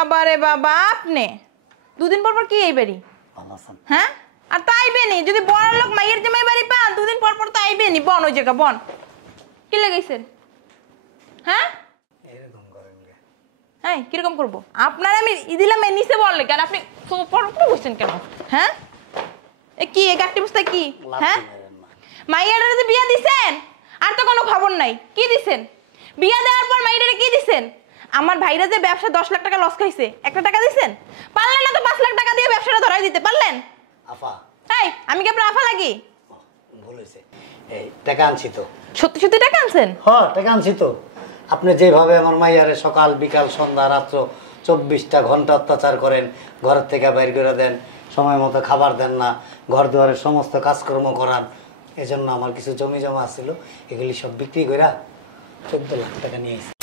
বাবা রে বাবা, আপনি দুদিন পর পর কি এই বাড়ি? হ্যাঁ, আর তো আইবেনি। যদি বড় লোক মাইয়ের জামাই বাড়ি পান, দুদিন পর পর তো আইবেনি। বন ওই জায়গা বন। কি লাগাইছেন? হ্যাঁ হ্যাঁ, কিরকম করবো? আপনার আমি দিলাম নিচে বললে কেন? আপনি সোফার উপরে বসছেন কেন? হ্যাঁ, এ কি এই গাট্টি বস্তা কি? হ্যাঁ, মাইয়ারে যে বিয়া দিছেন আর তো কোনো খবর নাই। কি দিছেন? বিয়া দেওয়ার পর মাইয়ারে কি দিছেন? আমার ভাইরা যে ব্যবসা 10 লাখ টাকা লস খাইছে, 1 টাকা দিছেন? পারলেন না তো 5 লাখ টাকা দিয়ে ব্যবসাটা ধরাই দিতে পারলেন? আফা, এই আমি কি আপনার আফা লাগি? ভুল হইছে। এই টাকা আনছি তো। সত্যি সত্যি টাকা আনছেন? হ্যাঁ, টাকা আনছি তো। আপনি যেভাবে আমার মাইয়ারে সকাল বিকাল সন্ধ্যা রাত্র 24টা ঘন্টা অত্যাচার করেন, ঘরের থেকে বাইর করে দেন, সময় মতো খাবার দেন না, ঘর দুয়ারের সমস্ত কাজকর্ম করান, এজন্য আমার কিছু জমি জমা ছিল, এগুলি সব বিক্রি করে 14 লাখ টাকা নিয়ে এসেছি।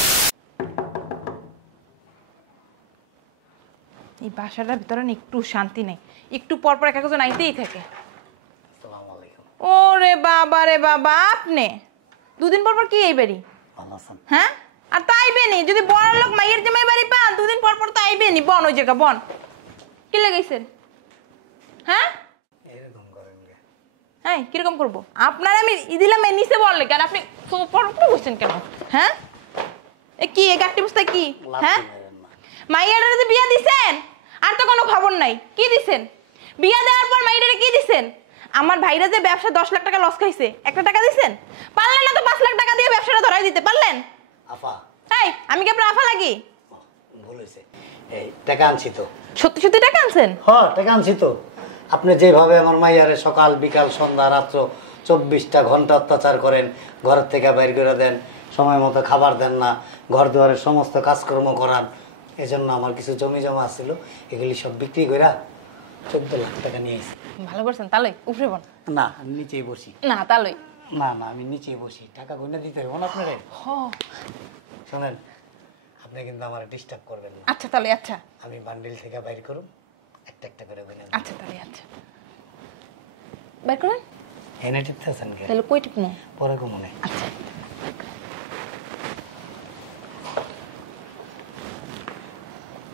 এই বাসাটার ভিতরে না একটু শান্তি নেই। একটু পর পর এক একজন আইতেই থাকে। আসসালামু আলাইকুম। ওরে বাবা রে বাবা, আপনি দুদিন পর পর কি এই বাড়ি? ভালো আছেন? হ্যাঁ, আর তো আইবেনি। যদি বড় লোক মাইয়ের জামাই বাড়ি পান, দুদিন পর পর তো আইবেনি। বন ওই জায়গা বন। কি লাগাইছেন? হ্যাঁ এরকম করেন কে? হ্যাঁ, কিরকম করবো? আপনার আমি দিলাম নিচে বললে কেন? আপনি সোফার উপরে বসছেন কেন? হ্যাঁ, এ কি এই গাট্টি বস্তা কি? হ্যাঁ, মাইয়ারে যে বিয়া দিছেন আর তো কোনো খবর নাই। কি দিছেন? বিয়া দেওয়ার পর মাইয়ারে কি দিছেন? আমার ভাইরা যে ব্যবসা 10 লাখ টাকা লস খাইছে, 1 টাকা দিছেন? পারলেন না তো 5 লাখ টাকা দিয়ে ব্যবসাটা ধরাই দিতে পারলেন? আফা, এই আমি কি আপনার আফা লাগি? ভুল হইছে। এই টাকা আনছি তো। সত্যি সত্যি টাকা আনছেন? হ্যাঁ, টাকা আনছি তো। আপনি যেভাবে আমার মাইয়ারে সকাল বিকাল সন্ধ্যা রাত্র 24টা ঘন্টা অত্যাচার করেন, ঘরের থেকে বাইর করে দেন, সময় মতো খাবার দেন না, ঘর দুয়ারের সমস্ত কাজকর্ম করান, এজন্য আমার কিছু জমি জমা ছিল, এগুলি সব বিক্রি করে 14 লাখ টাকা নিয়ে এসেছি। ভালো করছেন। তালই উপরে বন। না, আমি নিচেই বসি। না তালই। না না, আমি নিচেই বসি। টাকা গুনে দিতে হবে না আপনারে। শোনেন, আপনি কিন্তু আমার ডিস্টার্ব করবেন না। আচ্ছা তালই, আচ্ছা আমি বান্ডিল থেকে বাইর করুন, একটা একটা করে গুনে। আচ্ছা তালই, আচ্ছা বের করেন। এনে টিপতে আছেন কে? তাহলে কই টিপনো? পরে কমনে। আচ্ছা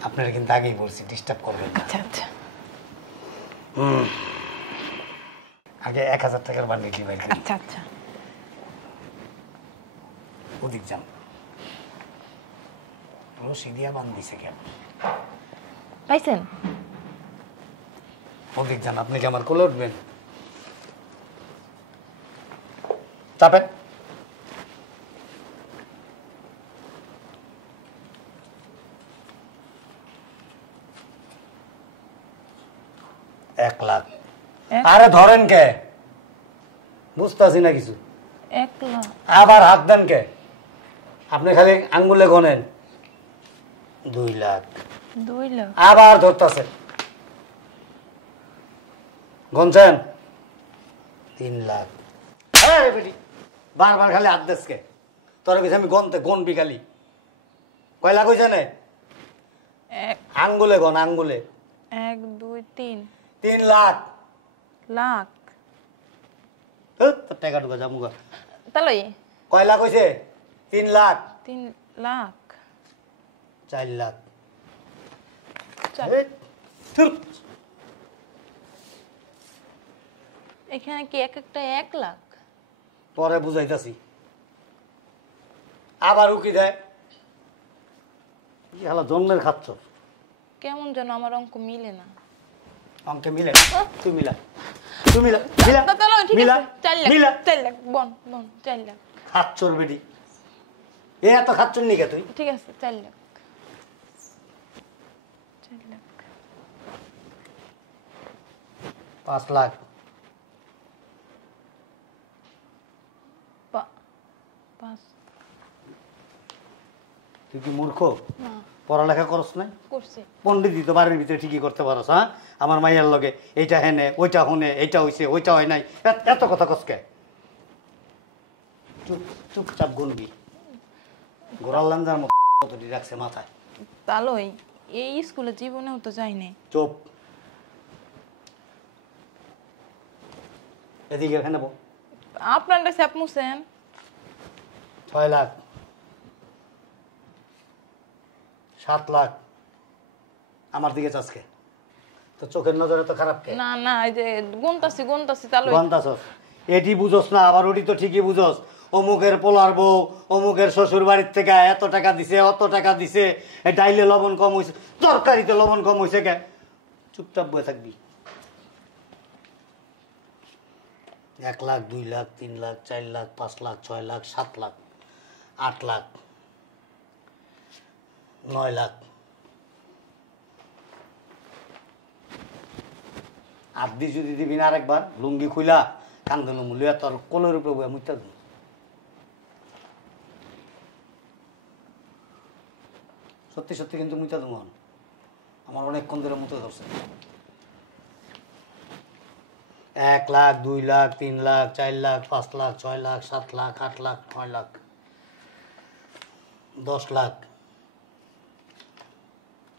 আপনারা কিন্তু আগেই বলছি ডিস্টার্ব করবেন না। আচ্ছা আচ্ছা। আগে 1000 টাকার বান্ডিল বাইর করেন। আচ্ছা আচ্ছা। ওদিক যান। রশি দিয়া বান দিছে কেন? পাইছেন? ওদিক যান। আপনি কি আমার কোলে উঠবেন? চাপেন। এক লাখ। আরে ধরেন কে? বুঝতেছি না কিছু। 1 লাখ। আবার হাত দেন কে? আপনি খালি আঙ্গুলে গনেন। 2 লাখ। 2 লাখ। আবার ধরতেছেন। গনছেন? 3 লাখ। আরে বেটি, বারবার খালি হাত দেস কে? তোর কাছে আমি গনবি খালি। কয় লাখ হয়েছে না? আঙ্গুলে গন, আঙ্গুলে। 1 2 3 3 লাখ। লাখ। তোর টাকা ঢুকা যাবো। তালই কয় লাখ হয়েছে? 3 লাখ। 3 লাখ। 4 লাখ। চার। এই, ধুর। এখানে কি এক একটা 1 লাখ? পরে বুঝাইতাছি। আবার উকি দেয়। কি হালা জন্মের খাচ্ছ? কেমন যেন আমার অঙ্ক মিলে না। অঙ্কে মিলে না? তুই মিলা। তুই মিলা। মিলা। তালই ঠিক মিলা। আছে। 4 লাখ। মিলা। 4 লাখ। বন বন 4 লাখ। খাচ্ছর বেটি। এ এত খাচ্ছর নি কে তুই? ঠিক আছে 4 লাখ। 4 লাখ। 5 লাখ। 5। তুই কি মূর্খ? না পড়ালেখা করস না? করছি। পণ্ডিত তো বাড়ির ভিতরে ঠিকই করতে পারস। হ্যাঁ, আমার মাইয়ার লগে এইটা হেনে ওইটা হনে, এইটা হইছে ওইটা হয় নাই, এত কথা কসকে? চুপ চুপচাপ গুনবি। ঘোরার লাঞ্জার মতো কতটি রাখছে মাথায়। তালই এই স্কুলে জীবনেও তো যাই নাই। চুপ। এদিকে এখানে বল। আপনারটা স্যাপ মুছেন। 6 লাখ। 7 লাখ। আমার দিকে চাচকে তো চোখের নজরে তো খারাপ কে না না এই যে গুনতাছি তাহলে গন্তাছস এটি বুঝোস না আবার ওটি তো ঠিকই বুঝোস অমুকের পোলার বউ অমুকের শ্বশুর বাড়ির থেকে এত টাকা দিছে অত টাকা দিছে ডাইলে লবণ কম হয়েছে তরকারিতে লবণ কম হয়েছে কে চুপচাপ বয়ে থাকবি 1 লাখ 2 লাখ 3 লাখ 4 লাখ 5 লাখ 6 লাখ 7 লাখ 8 লাখ 9 লাখ আপনি যদি দিবি না আরেকবার লুঙ্গি খুইলা কান্দন মূল্য তোর কোলের উপরে বয়ে মুইতা দিন সত্যি সত্যি কিন্তু মুইতা দেবো আমার অনেকক্ষণ ধরে মুতে ধরছে 1 লাখ 2 লাখ 3 লাখ 4 লাখ 5 লাখ 6 লাখ 7 লাখ 8 লাখ 9 লাখ 10 লাখ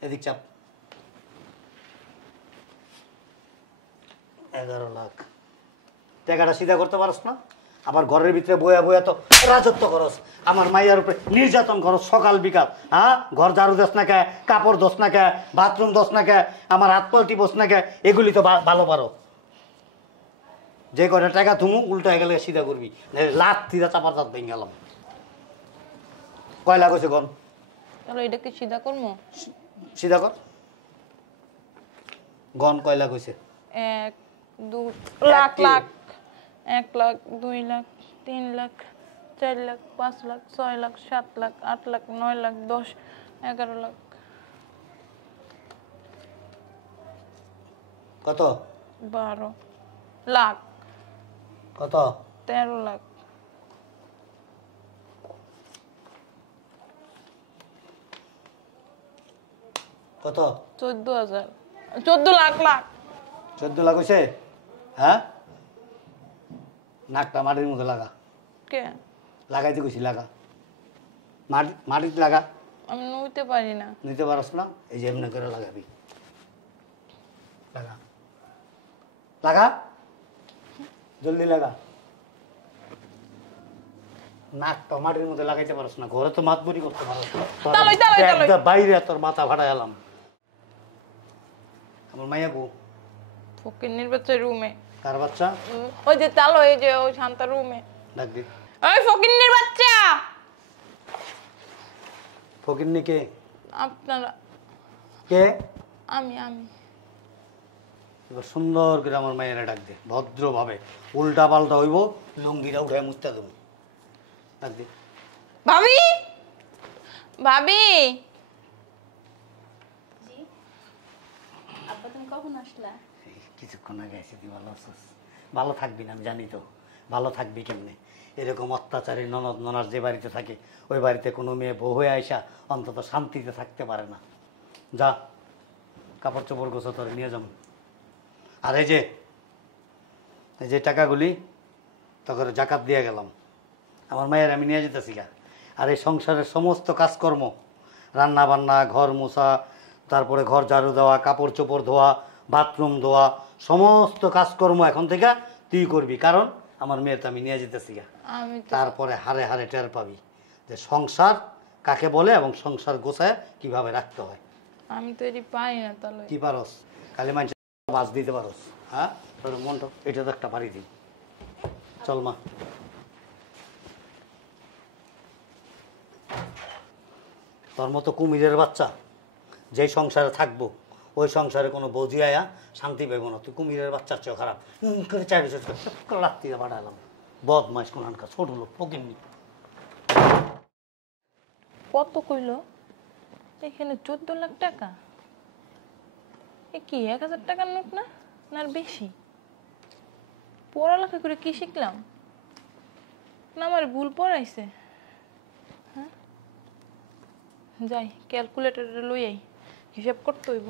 এদিক চাপ 11 লাখ টাকাটা সিধা করতে পারস না আবার ঘরের ভিতরে বয়া বয়া তো রাজত্ব করস আমার মাইয়ার উপরে নির্যাতন করস সকাল বিকাল হ্যাঁ ঘর ঝাড়ু দোস না কে কাপড় দোস না কে বাথরুম দোস না কে আমার হাত পাল্টি বস না কে এগুলি তো ভালো পারো যে কটা টাকা থুমু উল্টা গেলে সিধা করবি লাখ তিরা চাপার দাঁত ভেঙে গেলাম কয় লাখ হয়েছে গন তাহলে এটা কি সিধা করবো সিধা কর গন কয় লাখ হয়েছে 1 2 লাখ 1 লাখ 2 লাখ 3 লাখ 4 লাখ 5 লাখ 6 লাখ 7 লাখ 8 লাখ 9 লাখ 10 11 লাখ কত 12 লাখ কত 13 লাখ কত 14,000 14 লাখ 14 লাখ হয়েছে হ্যাঁ নাকটা মাটির মধ্যে লাগা কে লাগাইতে কইছি লাগা মাটিতে লাগা আমি নইতে পারি না নিতে পারস না এই যে এমনি করে লাগাবি লাগা লাগা জলদি লাগা নাকটা মাটির মধ্যে লাগাইতে পারস না ঘরে তো মাতবরি করতে পারস না একদম বাইরে তোর মাথা ফাটা গেলাম আমার মাইয়া গো ফকিন্নির বাচ্চা রুমে কার বাচ্চা ওই যে চালো এই যে ওই শান্তা রুমে ডাক দি ওই ফকিন্নির বাচ্চা ফকিন্নি কে আপনারা কে আমি এবার সুন্দর করে আমার মায়েরা ডাক দে ভদ্রভাবে উল্টা পাল্টা হইব লুঙ্গিটা উঠে মুছতে দেবো ডাক দে ভাবি ভাবি জি আব্বা তুমি কখন আসলা এই কিছুক্ষণ আগে এসে তুই ভালো আছিস ভালো থাকবি না আমি জানি তো ভালো থাকবি কেমনে এরকম অত্যাচারী ননদ ননার যে বাড়িতে থাকে ওই বাড়িতে কোনো মেয়ে বউ হয়ে আইসা অন্তত শান্তিতে থাকতে পারে না যা কাপড় চোপড় গোছো তোর নিয়ে যাবো আর এই যে টাকাগুলি তখন জাকাত দিয়ে গেলাম আমার মায়ের আমি নিয়ে যেতেছি গা আর এই সংসারের সমস্ত কাজকর্ম রান্না বান্না ঘর মোছা তারপরে ঘর ঝাড়ু দেওয়া কাপড় চোপড় ধোয়া বাথরুম ধোয়া সমস্ত কাজকর্ম এখন থেকে তুই করবি কারণ আমার মেয়ে তো আমি নিয়ে যেতেছি গা আমি তো তারপরে হারে হারে টের পাবি যে সংসার কাকে বলে এবং সংসার গোছায় কিভাবে রাখতে হয় আমি তো এটি পাই না তাহলে কি পারস খালি মানুষ মাছ দিতে পারস হ্যাঁ তোর মনটা এটা তো একটা পারি দিই চল মা তোর মতো কুমিরের বাচ্চা যেই সংসারে থাকবো ওই সংসারে কোনো বৌজি আয়া শান্তি পাইব না তুই কুমিরের বাচ্চার চেয়েও খারাপ করে চাই লাত্তি পাঠালাম বদমাইশ কোনখানকার ছোট লোক পকিনি কত কইলো এখানে 14 লাখ টাকা এ কি 1000 টাকার নোট না না আর বেশি পড়ালেখা করে কি শিখলাম না আমার ভুল পড়াইছে হ্যাঁ যাই ক্যালকুলেটর লই আই হিসাব করতে হইব